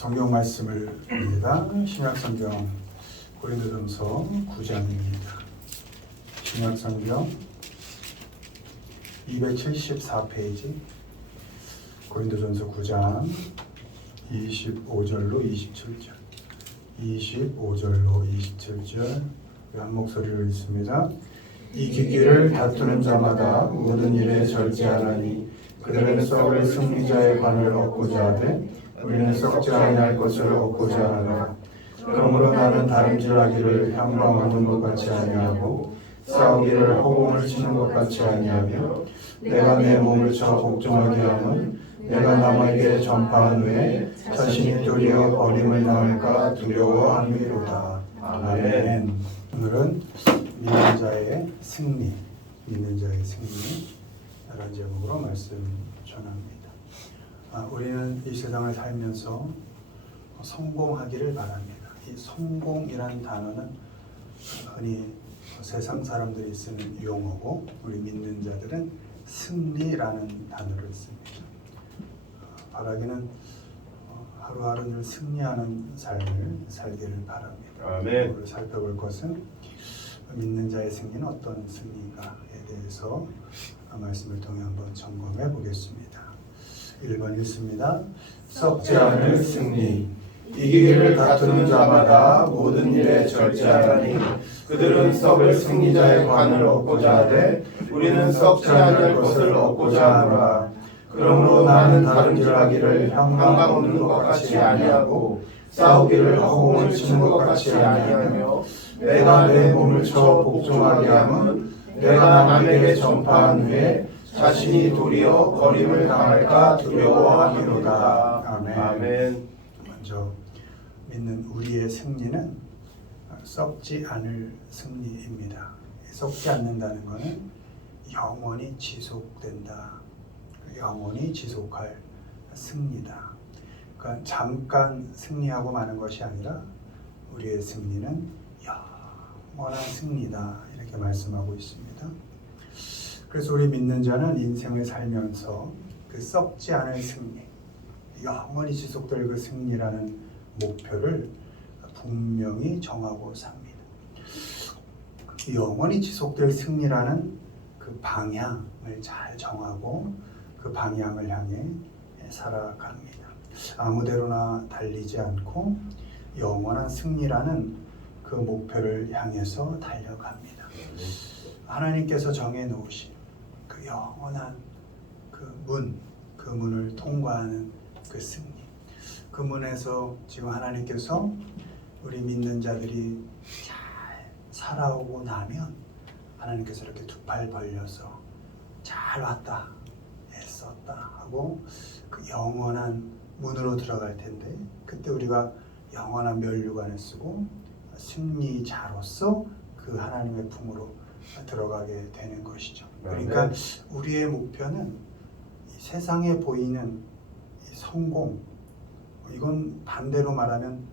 성경 말씀을 봅니다. 신약성경 고린도전서 9장입니다. 신약성경 274페이지 고린도전서 9장 25절로 27절 25절로 27절 한 목소리로 읽습니다. 이기기를 다투는 자마다 모든 일에 절제하나니 그들은 썩을 승리자의 관을 얻고자 하되 우리는 썩지 아니할 것을 얻고자 하노라. 그러므로 나는 다름질하기를 향방 얻는 것 같이 아니하고 싸우기를 허공을 치는 것 같이 아니하며 내가 내 몸을 쳐 복종하게 함은 내가 남에게 전파한 후에 자신이 도리어 버림을 당할까 두려워함이로다. 아멘. 오늘은 믿는 자의 승리, 믿는 자의 승리라는 제목으로 말씀 전합니다. 우리는 이 세상을 살면서 성공하기를 바랍니다. 이 성공이라는 단어는 흔히 세상 사람들이 쓰는 용어고 우리 믿는 자들은 승리라는 단어를 씁니다. 바라기는 하루하루 늘 승리하는 삶을 살기를 바랍니다. 아멘. 오늘 살펴볼 것은 믿는 자의 승리는 어떤 승리인가에 대해서 말씀을 통해 한번 점검해 보겠습니다. 1번 읽습니다. 썩지 않을 승리. 이기기를 다투는 자마다 모든 일에 절제하라니 그들은 썩을 승리자의 관을 얻고자 하되 우리는 썩지 않을 것을 얻고자 하노라. 그러므로 나는 다름질하기를 향방 얻는 것 같이 아니하고 싸우기를 허공을 치는 것 같이 아니하며 내가 내 몸을 쳐 복종하게 함은 내가 남에게 전파한 후에 자신이 도리어 버림을 당할까 두려워함이로다. 아멘. 아멘. 먼저 믿는 우리의 승리는 썩지 않을 승리입니다. 썩지 않는다는 것은 영원히 지속된다. 영원히 지속할 승리다. 그러니까 잠깐 승리하고 마는 것이 아니라 우리의 승리는 영원한 승리다. 이렇게 말씀하고 있습니다. 그래서 우리 믿는 자는 인생을 살면서 그 썩지 않을 승리, 영원히 지속될 그 승리라는 목표를 분명히 정하고 삽니다. 영원히 지속될 승리라는 그 방향을 잘 정하고 그 방향을 향해 살아갑니다. 아무데로나 달리지 않고 영원한 승리라는 그 목표를 향해서 달려갑니다. 하나님께서 정해놓으신 그 영원한 그 문을 통과하는 그 승리. 그 문에서 지금 하나님께서 우리 믿는 자들이 잘 살아오고 나면 하나님께서 이렇게 두 팔 벌려서 잘 왔다, 애썼다 하고 그 영원한 문으로 들어갈 텐데 그때 우리가 영원한 멸류관을 쓰고 승리자로서 그 하나님의 품으로 들어가게 되는 것이죠. 그러니까 우리의 목표는 이 세상에 보이는 이 성공, 이건 반대로 말하면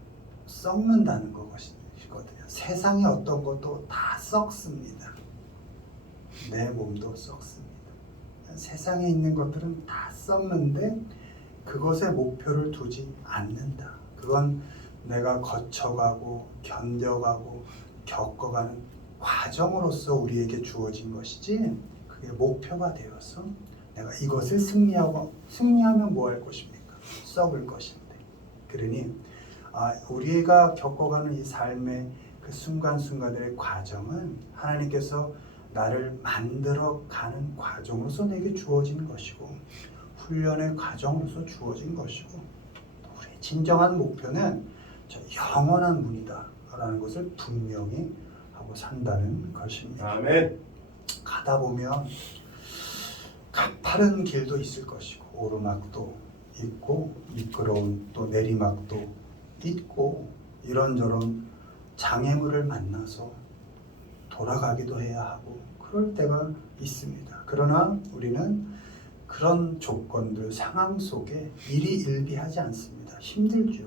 썩는다는 것이거든요. 세상의 어떤 것도 다 썩습니다. 내 몸도 썩습니다. 세상에 있는 것들은 다 썩는데 그것에 목표를 두지 않는다. 그건 내가 거쳐가고 견뎌가고 겪어가는 과정으로서 우리에게 주어진 것이지 그게 목표가 되어서 내가 이것을 승리하면 뭐 할 것입니까? 썩을 것인데. 그러니 우리가 겪어가는 이 삶의 그 순간순간들의 과정은 하나님께서 나를 만들어가는 과정으로서 내게 주어진 것이고 훈련의 과정으로서 주어진 것이고 우리의 진정한 목표는 저 영원한 문이다 라는 것을 분명히 하고 산다는 것입니다. 아멘. 가다 보면 가파른 길도 있을 것이고 오르막도 있고 미끄러운 또 내리막도 있고 이런저런 장애물을 만나서 돌아가기도 해야 하고 그럴 때가 있습니다. 그러나 우리는 그런 조건들, 상황 속에 일희일비하지 않습니다. 힘들죠.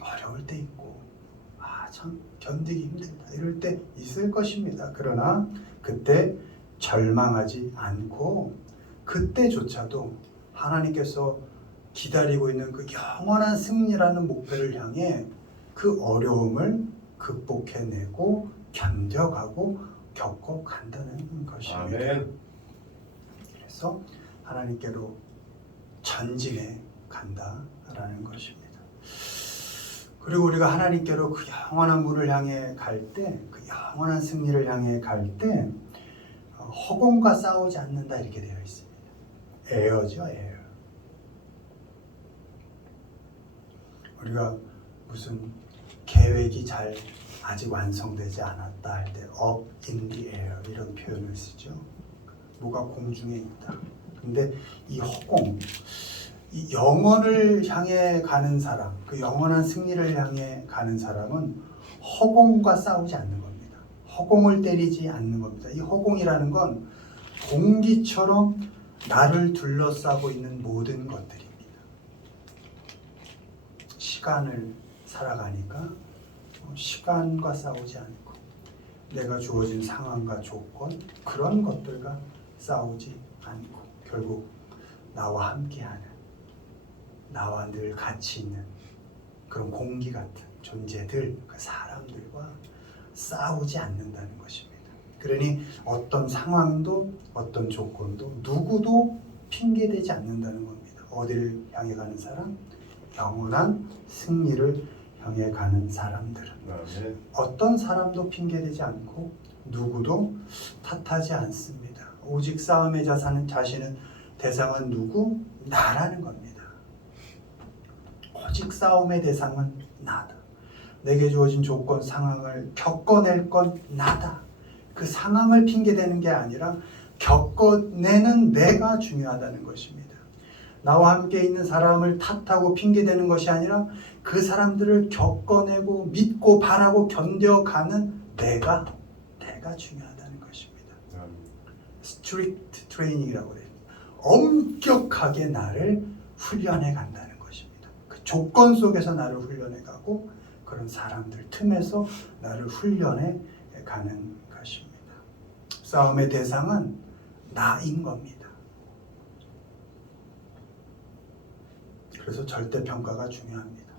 어려울 때 있고 참 견디기 힘들다 이럴 때 있을 것입니다. 그러나 그때 절망하지 않고 그때조차도 하나님께서 기다리고 있는 그 영원한 승리라는 목표를 향해 그 어려움을 극복해내고 견뎌가고 겪어간다는 것입니다. 아멘. 그래서 하나님께로 전진해 간다라는 것입니다. 그리고 우리가 하나님께로 그 영원한 문을 향해 갈 때, 그 영원한 승리를 향해 갈 때 허공과 싸우지 않는다 이렇게 되어 있습니다. 에어죠, 에어. 우리가 무슨 계획이 잘 아직 완성되지 않았다 할 때 up in the air 이런 표현을 쓰죠. 뭐가 공중에 있다. 근데 이 허공, 이 영원을 향해 가는 사람, 그 영원한 승리를 향해 가는 사람은 허공과 싸우지 않는 겁니다. 허공을 때리지 않는 겁니다. 이 허공이라는 건 공기처럼 나를 둘러싸고 있는 모든 것들입니다. 시간을 살아가니까 시간과 싸우지 않고 내가 주어진 상황과 조건 그런 것들과 싸우지 않고 결국 나와 함께하는 나와 늘 같이 있는 그런 공기 같은 존재들 그 사람들과 싸우지 않는다는 것입니다. 그러니 어떤 상황도 어떤 조건도 누구도 핑계대지 않는다는 겁니다. 어디를 향해 가는 사람? 영원한 승리를 향해 가는 사람들은 어떤 사람도 핑계대지 않고 누구도 탓하지 않습니다. 오직 싸움의 자신은 대상은 누구? 나라는 겁니다. 오직 싸움의 대상은 나다. 내게 주어진 조건, 상황을 겪어낼 건 나다. 그 상황을 핑계대는 게 아니라 겪어내는 내가 중요하다는 것입니다. 나와 함께 있는 사람을 탓하고 핑계대는 것이 아니라 그 사람들을 겪어내고 믿고 바라고 견뎌가는 내가 중요하다는 것입니다. 스트릭트 트레이닝이라고 해요. 엄격하게 나를 훈련해 간다는 것입니다. 그 조건 속에서 나를 훈련해 가고 그런 사람들 틈에서 나를 훈련해 가는 것입니다. 싸움의 대상은 나인 겁니다. 그래서 절대평가가 중요합니다.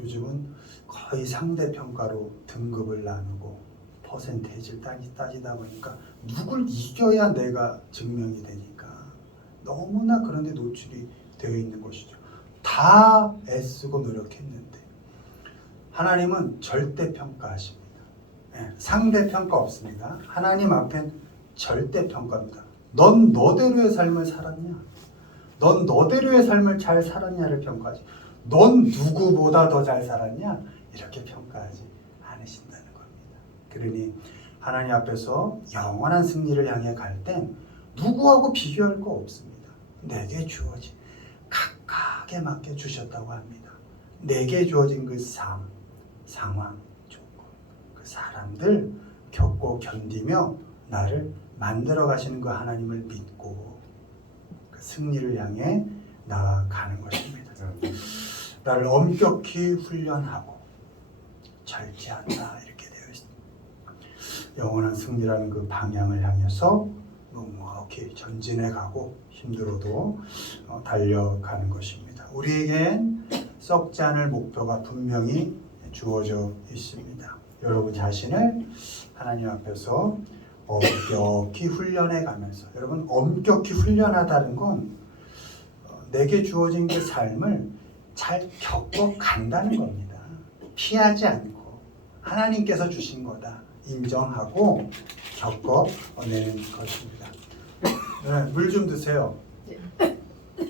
요즘은 거의 상대평가로 등급을 나누고 퍼센테이지를 따지다 보니까 누굴 이겨야 내가 증명이 되니까 너무나 그런 데 노출이 되어 있는 것이죠. 다 애쓰고 노력했는데 하나님은 절대평가하십니다. 상대평가 없습니다. 하나님 앞엔 절대평가입니다. 넌 너대로의 삶을 살았냐? 넌 너대로의 삶을 잘 살았냐를 평가하지. 넌 누구보다 더 잘 살았냐? 이렇게 평가하지 않으신다는 겁니다. 그러니 하나님 앞에서 영원한 승리를 향해 갈 땐 누구하고 비교할 거 없습니다. 내게 주어진 각각에 맞게 주셨다고 합니다. 내게 주어진 그 삶, 상황, 조건, 그 사람들 겪고 견디며 나를 만들어 가시는 그 하나님을 믿고 그 승리를 향해 나아가는 것입니다. 나를 엄격히 훈련하고 절제한다 이렇게 되어 있습니다. 영원한 승리라는 그 방향을 향해서 묵묵히 전진해 가고 힘들어도 달려가는 것입니다. 우리에겐 썩지 않을 목표가 분명히 주어져 있습니다. 여러분 자신을 하나님 앞에서 엄격히 훈련해 가면서 여러분 엄격히 훈련하다는 건 내게 주어진 그 삶을 잘 겪어 간다는 겁니다. 피하지 않고 하나님께서 주신 거다 인정하고 겪어내는 것입니다. 네, 물 좀 드세요.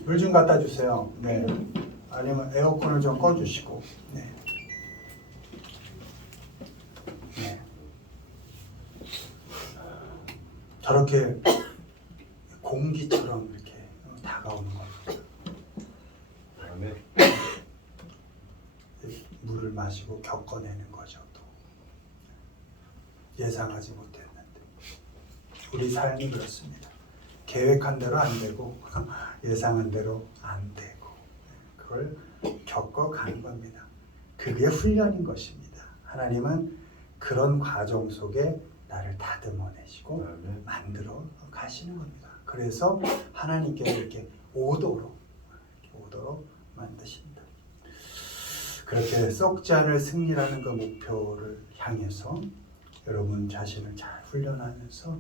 물 좀 갖다 주세요. 네. 아니면 에어컨을 좀 꺼주시고. 네. 네. 저렇게 공기처럼 이렇게 다가오는 겁니다. 물을 마시고 겪어내는 거죠. 또 예상하지 못했는데 우리 삶이 그렇습니다. 계획한 대로 안 되고 예상한 대로 안 되고 그걸 겪어가는 겁니다. 그게 훈련인 것입니다. 하나님은 그런 과정 속에 나를 다듬어내시고 만들어 가시는 겁니다. 그래서 하나님께 이렇게 오도록 보도록 만드신다. 그렇게 썩지 않을 승리라는 그 목표를 향해서 여러분 자신을 잘 훈련하면서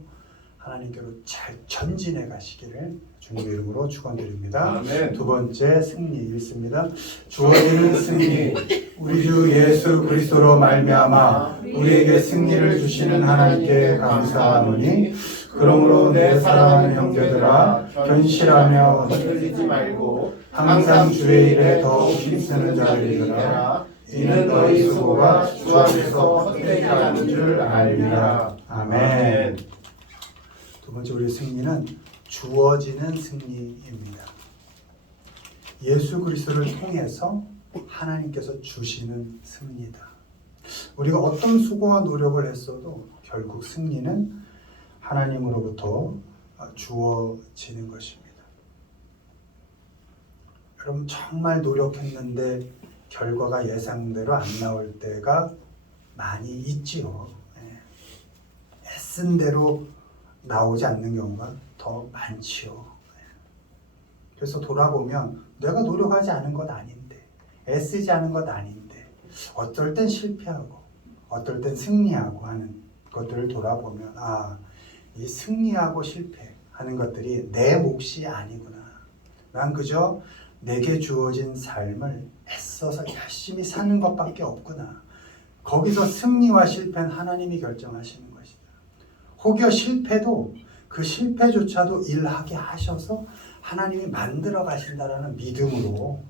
하나님께로 잘 전진해 가시기를 주님의 이름으로 축원드립니다. 아멘. 두 번째 승리 읽습니다. 주어지는 승리, 우리 주 예수 그리스도로 말미암아 우리에게 승리를 주시는 하나님께 감사하노니 그러므로 내 사랑하는 형제들아 견실하며 흔들리지 말고 항상 주의 일에 더욱 힘쓰는 자들이라. 이는 너희 수고가 주 안에서 헛되지 않은 줄 알리라. 아멘. 두 번째 우리의 승리는 주어지는 승리입니다. 예수 그리스도를 통해서 하나님께서 주시는 승리다. 우리가 어떤 수고와 노력을 했어도 결국 승리는 하나님으로부터 주어지는 것입니다. 여러분 정말 노력했는데 결과가 예상대로 안 나올 때가 많이 있지요. 애쓴 대로 나오지 않는 경우가 더 많지요. 그래서 돌아보면 내가 노력하지 않은 것 아닌데, 애쓰지 않은 것 아닌데, 어떨 땐 실패하고 어떨 땐 승리하고 하는 것들을 돌아보면 이 승리하고 실패하는 것들이 내 몫이 아니구나. 난 그저 내게 주어진 삶을 애써서 열심히 사는 것밖에 없구나. 거기서 승리와 실패는 하나님이 결정하시는 것이다. 혹여 실패도 그 실패조차도 일하게 하셔서 하나님이 만들어 가신다라는 믿음으로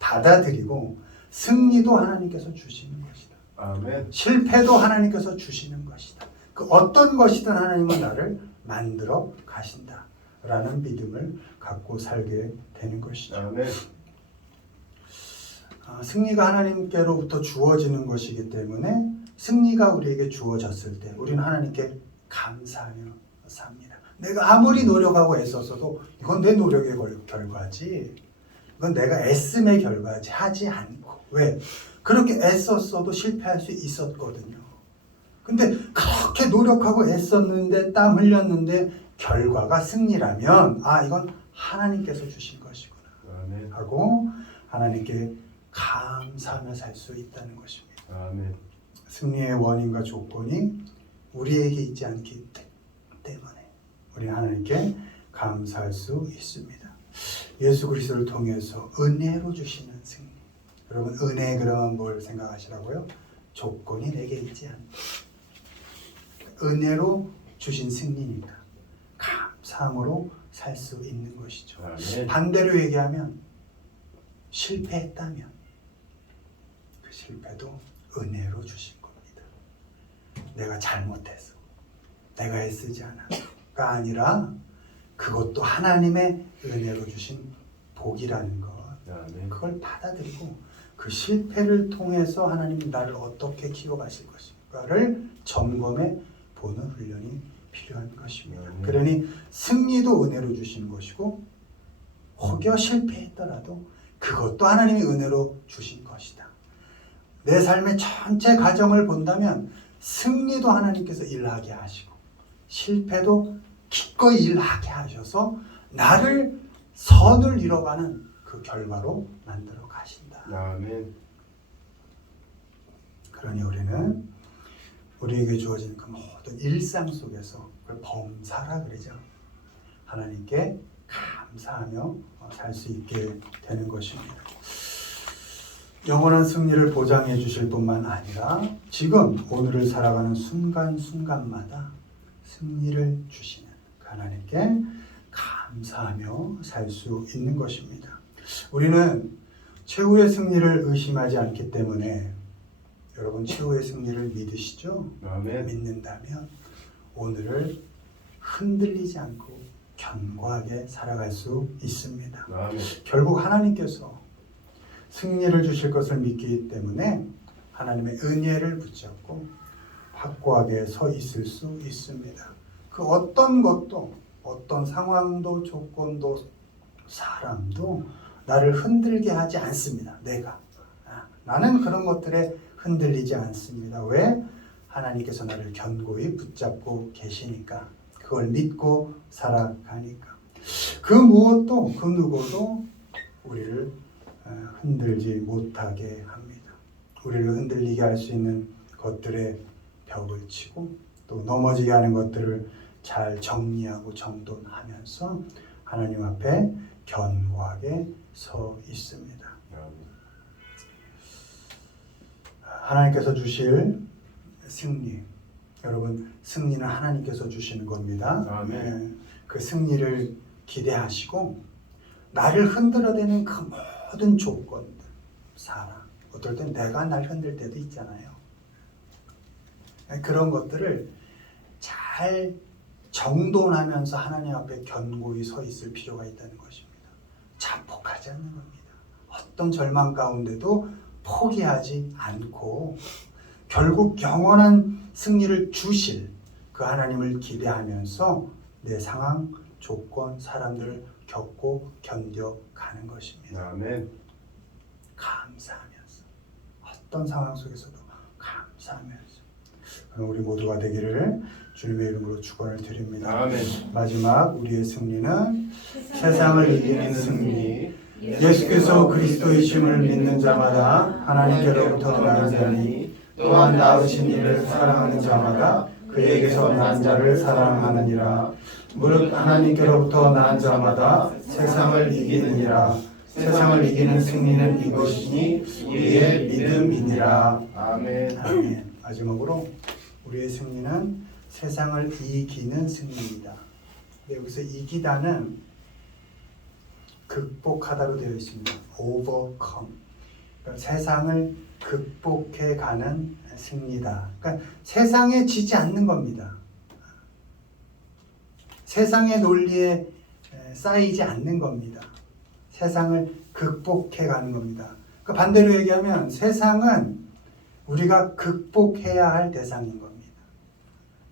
받아들이고 승리도 하나님께서 주시는 것이다. 아멘. 실패도 하나님께서 주시는 것이다. 그 어떤 것이든 하나님은 나를 만들어 가신다라는 믿음을 갖고 살게 되는 것이죠. 아멘. 승리가 하나님께로부터 주어지는 것이기 때문에 승리가 우리에게 주어졌을 때 우리는 하나님께 감사하며 삽니다. 내가 아무리 노력하고 애써서도 이건 내 노력의 결과지, 이건 내가 애씀의 결과지 하지 않고. 왜? 그렇게 애썼어도 실패할 수 있었거든요. 근데 그렇게 노력하고 애썼는데 땀 흘렸는데 결과가 승리라면 이건 하나님께서 주신 것이구나 아멘. 하고 하나님께 감사하며 살 수 있다는 것입니다. 아멘. 승리의 원인과 조건이 우리에게 있지 않기 때문에 우리는 하나님께 감사할 수 있습니다. 예수 그리스도를 통해서 은혜로 주시는 승리. 여러분 은혜 그러면 뭘 생각하시라고요? 조건이 내게 있지 않다. 은혜로 주신 승리니까 감사함으로 살 수 있는 것이죠. 아멘. 반대로 얘기하면 실패했다면 그 실패도 은혜로 주신 겁니다. 내가 잘못해서, 내가 애쓰지 않아가 아니라 그것도 하나님의 은혜로 주신 복이라는 것. 아멘. 그걸 받아들이고 그 실패를 통해서 하나님이 나를 어떻게 키워가실 것인가를 점검해 보는 훈련이 필요한 것입니다. 그러니 승리도 은혜로 주시는 것이고 혹여 실패했더라도 그것도 하나님이 은혜로 주신 것이다. 내 삶의 전체 과정을 본다면 승리도 하나님께서 일하게 하시고 실패도 기꺼이 일하게 하셔서 나를 선을 이뤄가는 그 결과로 만들어 가신다. 아멘. 그러니 우리는 우리에게 주어진 그 모든 일상 속에서 그걸 범사라 그러죠. 하나님께 감사하며 살 수 있게 되는 것입니다. 영원한 승리를 보장해 주실 뿐만 아니라 지금 오늘을 살아가는 순간순간마다 승리를 주시는 하나님께 감사하며 살 수 있는 것입니다. 우리는 최후의 승리를 의심하지 않기 때문에 여러분 최후의 승리를 믿으시죠? 아멘. 믿는다면 오늘을 흔들리지 않고 견고하게 살아갈 수 있습니다. 아멘. 결국 하나님께서 승리를 주실 것을 믿기 때문에 하나님의 은혜를 붙잡고 확고하게 서 있을 수 있습니다. 그 어떤 것도 어떤 상황도 조건도 사람도 나를 흔들게 하지 않습니다. 나는 그런 것들에 흔들리지 않습니다. 왜? 하나님께서 나를 견고히 붙잡고 계시니까. 그걸 믿고 살아가니까. 그 무엇도 그 누구도 우리를 흔들지 못하게 합니다. 우리를 흔들리게 할 수 있는 것들의 벽을 치고 또 넘어지게 하는 것들을 잘 정리하고 정돈하면서 하나님 앞에 견고하게 서 있습니다. 하나님께서 주실 승리, 여러분 승리는 하나님께서 주시는 겁니다. 아멘. 그 승리를 기대하시고 나를 흔들어대는 그 모든 조건들, 사랑, 어떨 땐 내가 날 흔들 때도 있잖아요. 그런 것들을 잘 정돈하면서 하나님 앞에 견고히 서 있을 필요가 있다는 것입니다. 자폭하지 않는 겁니다. 어떤 절망 가운데도 포기하지 않고 결국 영원한 승리를 주실 그 하나님을 기대하면서 내 상황, 조건, 사람들을 겪고 견뎌가는 것입니다. 아멘. 감사하면서 어떤 상황 속에서도 감사하면서 우리 모두가 되기를 주님의 이름으로 축원을 드립니다. 아멘. 마지막 우리의 승리는 세상을 이기는 승리. 예수께서 그리스도이심을 믿는 자마다 하나님께로부터 난 자니 또한 낳으신 이를 사랑하는 자마다 그에게서 난 자를 사랑하느니라. 무릇 하나님께로부터 난 자마다 세상을 이기느니라. 세상을 이기는 승리는 이것이니 우리의 믿음이니라. 아멘. 아멘. 마지막으로 우리의 승리는 세상을 이기는 승리입니다. 여기서 이기다는 극복하다로 되어 있습니다. overcome. 그러니까 세상을 극복해가는 승리다. 그러니까 세상에 지지 않는 겁니다. 세상의 논리에 쌓이지 않는 겁니다. 세상을 극복해가는 겁니다. 그러니까 반대로 얘기하면 세상은 우리가 극복해야 할 대상인 겁니다.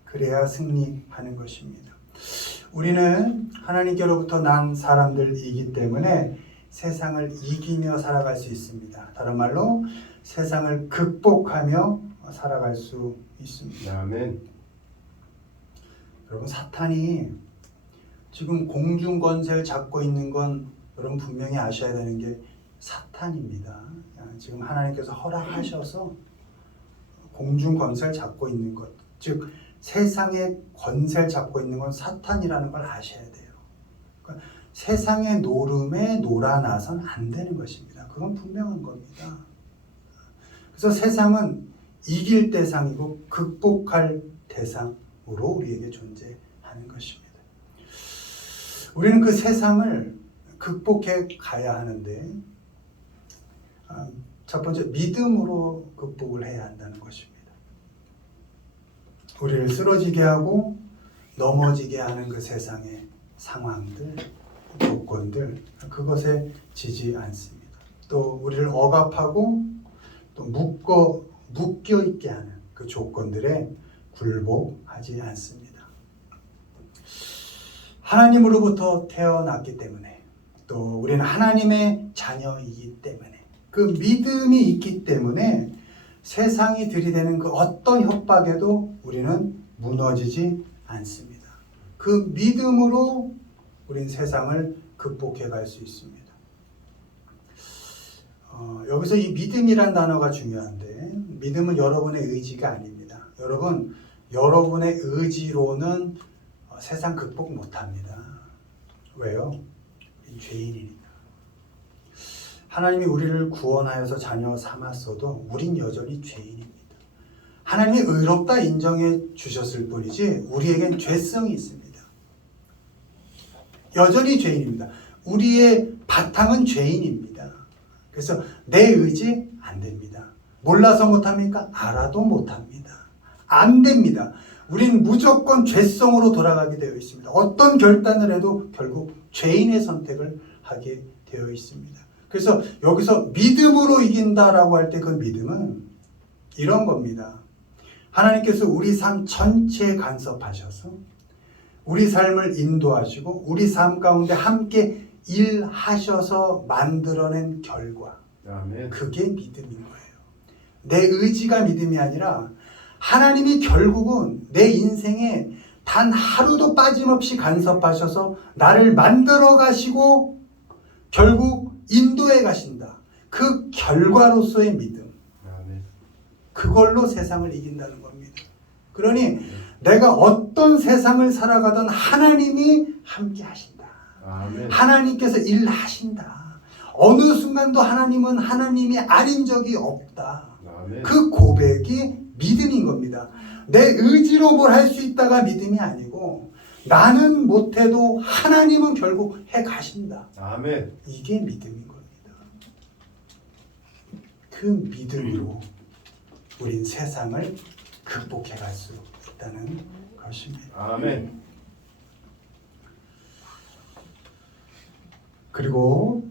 그래야 승리하는 것입니다. 우리는 하나님께로부터 난 사람들이기 때문에 세상을 이기며 살아갈 수 있습니다. 다른 말로 세상을 극복하며 살아갈 수 있습니다. 아멘. 여러분 사탄이 지금 공중 권세를 잡고 있는 건 여러분 분명히 아셔야 되는 게 사탄입니다. 지금 하나님께서 허락하셔서 공중 권세를 잡고 있는 것, 즉 세상의 권세를 잡고 있는 건 사탄이라는 걸 아셔야 돼요. 그러니까 세상의 노름에 놀아나선 안 되는 것입니다. 그건 분명한 겁니다. 그래서 세상은 이길 대상이고 극복할 대상으로 우리에게 존재하는 것입니다. 우리는 그 세상을 극복해 가야 하는데 첫 번째 믿음으로 극복을 해야 한다는 것입니다. 우리를 쓰러지게 하고 넘어지게 하는 그 세상의 상황들, 조건들, 그것에 지지 않습니다. 또 우리를 억압하고 또 묶여 있게 하는 그 조건들에 굴복하지 않습니다. 하나님으로부터 태어났기 때문에 또 우리는 하나님의 자녀이기 때문에 그 믿음이 있기 때문에 세상이 들이대는 그 어떤 협박에도 우리는 무너지지 않습니다. 그 믿음으로 우리는 세상을 극복해 갈 수 있습니다. 여기서 이 믿음이란 단어가 중요한데 믿음은 여러분의 의지가 아닙니다. 여러분의 의지로는 세상 극복 못합니다. 왜요? 죄인이니까. 하나님이 우리를 구원하여서 자녀 삼았어도 우린 여전히 죄인입니다. 하나님이 의롭다 인정해 주셨을 뿐이지 우리에겐 죄성이 있습니다. 여전히 죄인입니다. 우리의 바탕은 죄인입니다. 그래서 내 의지 안 됩니다. 몰라서 못합니까? 알아도 못합니다. 안 됩니다. 우린 무조건 죄성으로 돌아가게 되어 있습니다. 어떤 결단을 해도 결국 죄인의 선택을 하게 되어 있습니다. 그래서 여기서 믿음으로 이긴다라고 할 때 그 믿음은 이런 겁니다. 하나님께서 우리 삶 전체에 간섭하셔서 우리 삶을 인도하시고 우리 삶 가운데 함께 일하셔서 만들어낸 결과. 아멘. 그게 믿음인 거예요. 내 의지가 믿음이 아니라 하나님이 결국은 내 인생에 단 하루도 빠짐없이 간섭하셔서 나를 만들어 가시고 결국 인도해 가신다. 그 결과로서의 믿음. 아멘. 그걸로 세상을 이긴다는 겁니다. 그러니 내가 어떤 세상을 살아가든 하나님이 함께 하신다. 아멘. 하나님께서 일하신다. 어느 순간도 하나님은 하나님이 아닌 적이 없다. 아멘. 그 고백이 믿음인 겁니다. 내 의지로 뭘 할 수 있다가 믿음이 아니고 나는 못해도 하나님은 결국 해 가신다. 아멘. 이게 믿음인 겁니다. 그 믿음으로 우린 세상을 극복해 갈 수 있다는 것입니다. 아멘. 그리고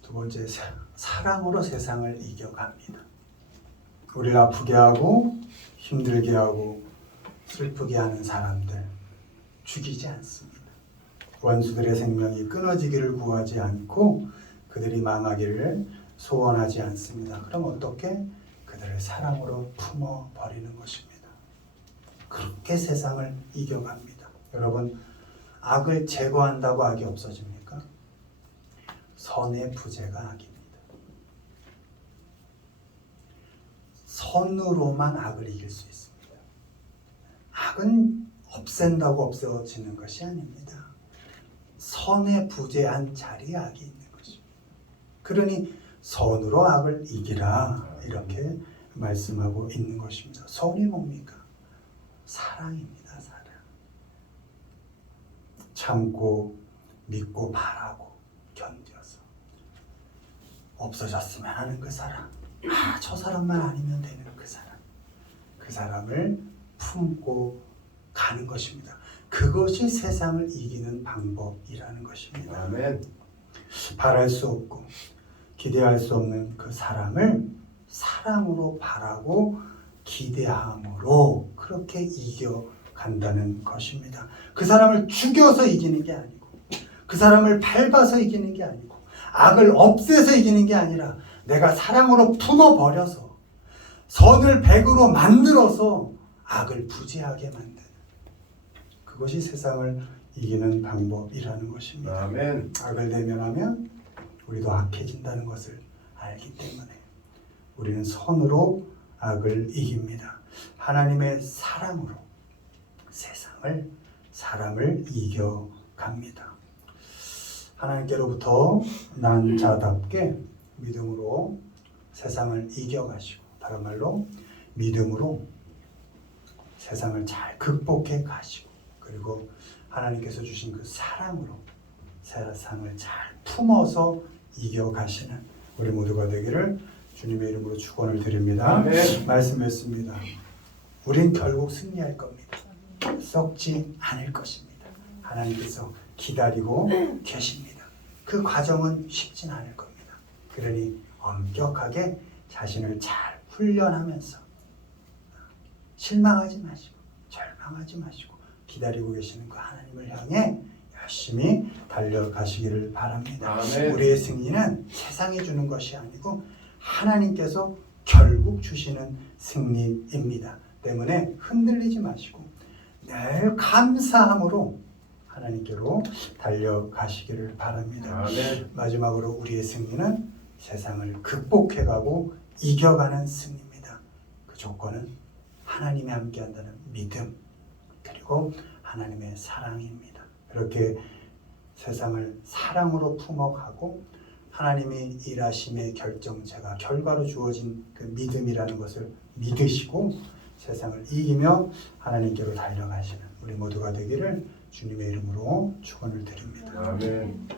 두 번째, 사랑으로 세상을 이겨갑니다. 우리를 아프게 하고 힘들게 하고 슬프게 하는 사람들 죽이지 않습니다. 원수들의 생명이 끊어지기를 구하지 않고 그들이 망하기를 소원하지 않습니다. 그럼 어떻게? 그들을 사랑으로 품어버리는 것입니다. 그렇게 세상을 이겨갑니다. 여러분, 악을 제거한다고 악이 없어집니까? 선의 부재가 악입니다. 선으로만 악을 이길 수 있습니다. 악은 없앤다고 없어지는 것이 아닙니다. 선에 부재한 자리에 악이 있는 것입니다. 그러니 선으로 악을 이기라, 이렇게 말씀하고 있는 것입니다. 선이 뭡니까? 사랑입니다. 사랑. 참고 믿고 바라고 견뎌서 없어졌으면 하는 그 사람, 저 사람만 아니면 되는 그 사람, 그 사람을 품고 가는 것입니다. 그것이 세상을 이기는 방법이라는 것입니다. 아멘. 바랄 수 없고 기대할 수 없는 그 사람을 사랑으로 바라고 기대함으로 그렇게 이겨간다는 것입니다. 그 사람을 죽여서 이기는 게 아니고, 그 사람을 밟아서 이기는 게 아니고, 악을 없애서 이기는 게 아니라 내가 사랑으로 품어버려서 선을 백으로 만들어서 악을 부재하게 만드는, 그것이 세상을 이기는 방법이라는 것입니다. 아멘. 악을 대면하면 우리도 악해진다는 것을 알기 때문에 우리는 선으로 악을 이깁니다. 하나님의 사랑으로 세상을, 사람을 이겨갑니다. 하나님께로부터 난 자답게 믿음으로 세상을 이겨가시고, 다른 말로 믿음으로 세상을 잘 극복해 가시고, 그리고 하나님께서 주신 그 사랑으로 세상을 잘 품어서 이겨가시는 우리 모두가 되기를 주님의 이름으로 축원을 드립니다. 아멘. 말씀했습니다. 우린 결국 승리할 겁니다. 썩지 않을 것입니다. 하나님께서 기다리고 계십니다. 그 과정은 쉽진 않을 겁니다. 그러니 엄격하게 자신을 잘 훈련하면서 실망하지 마시고 절망하지 마시고 기다리고 계시는 그 하나님을 향해 열심히 달려가시기를 바랍니다. 아멘. 우리의 승리는 세상이 주는 것이 아니고 하나님께서 결국 주시는 승리입니다. 때문에 흔들리지 마시고 늘 감사함으로 하나님께로 달려가시기를 바랍니다. 아멘. 마지막으로 우리의 승리는 세상을 극복해가고 이겨가는 승리입니다. 그 조건은 하나님이 함께한다는 믿음, 그리고 하나님의 사랑입니다. 그렇게 세상을 사랑으로 품어가고 하나님이 일하심의 결정체가 결과로 주어진 그 믿음이라는 것을 믿으시고 세상을 이기며 하나님께로 달려가시는 우리 모두가 되기를 주님의 이름으로 축원을 드립니다. 아멘.